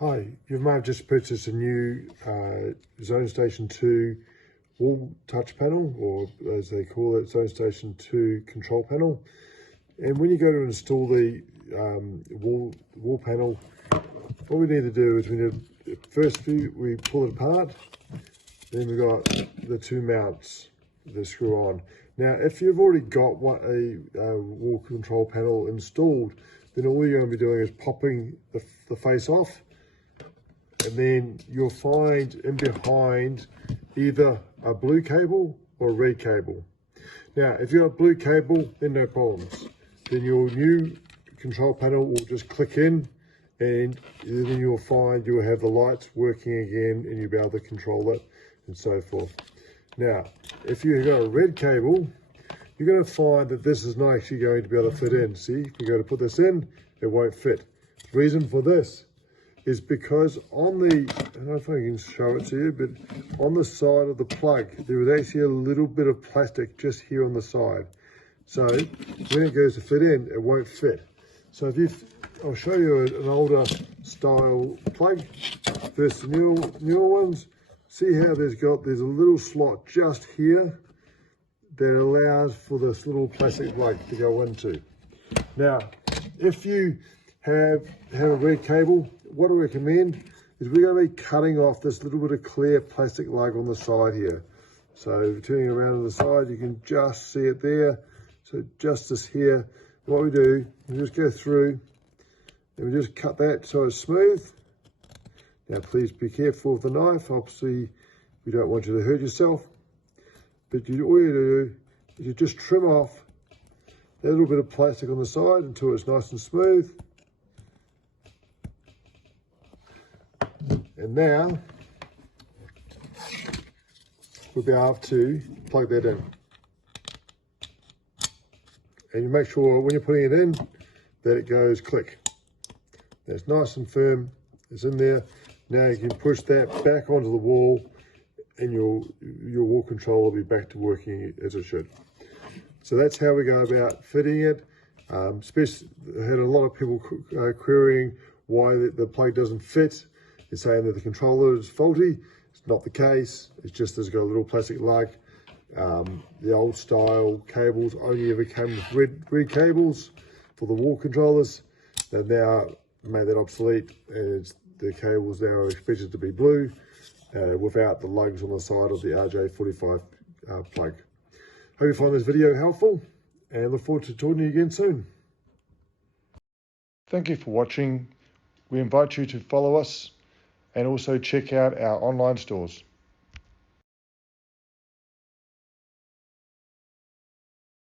Hi, you may have just purchased a new Zone Station 2 wall touch panel, or as they call it, Zone Station 2 control panel. And when you go to install the wall panel, what we need to do is we pull it apart, then we've got the two mounts that screw on. Now, if you've already got a wall control panel installed, then all you're going to be doing is popping the face off, and then you'll find in behind either a blue cable or a red cable. Now, if you've got blue cable, then no problems. Then your new control panel will just click in, and then you'll find you'll have the lights working again, and you'll be able to control it and so forth. Now, if you've got a red cable, you're going to find that this is not actually going to be able to fit in. See, if you go to put this in, it won't fit. The reason for this is because on the, I don't know if I can show it to you, but on the side of the plug, there is actually a little bit of plastic just here on the side. So when it goes to fit in, it won't fit. So I'll show you an older style plug versus newer ones. See how there's a little slot just here that allows for this little plastic plug to go into. Now, if you have a red cable, what I recommend is we're going to be cutting off this little bit of clear plastic lug on the side here. So turning around to the side, you can just see it there. So just this here, what we do, we just go through and we just cut that so it's smooth. Now please be careful with the knife. Obviously, we don't want you to hurt yourself. But all you do is you just trim off that little bit of plastic on the side until it's nice and smooth. And now we'll be able to plug that in. And you make sure when you're putting it in that it goes click. It's nice and firm, it's in there. Now you can push that back onto the wall and your wall control will be back to working as it should. So that's how we go about fitting it. Especially, I had a lot of people querying why the plug doesn't fit. They're saying that the controller is faulty. It's not the case. It's just it's got a little plastic lug. The old style cables only ever came with red cables for the wall controllers. They've now made that obsolete, and the cables now are expected to be blue without the lugs on the side of the RJ45 plug. Hope you find this video helpful, and look forward to talking to you again soon. Thank you for watching. We invite you to follow us and also check out our online stores.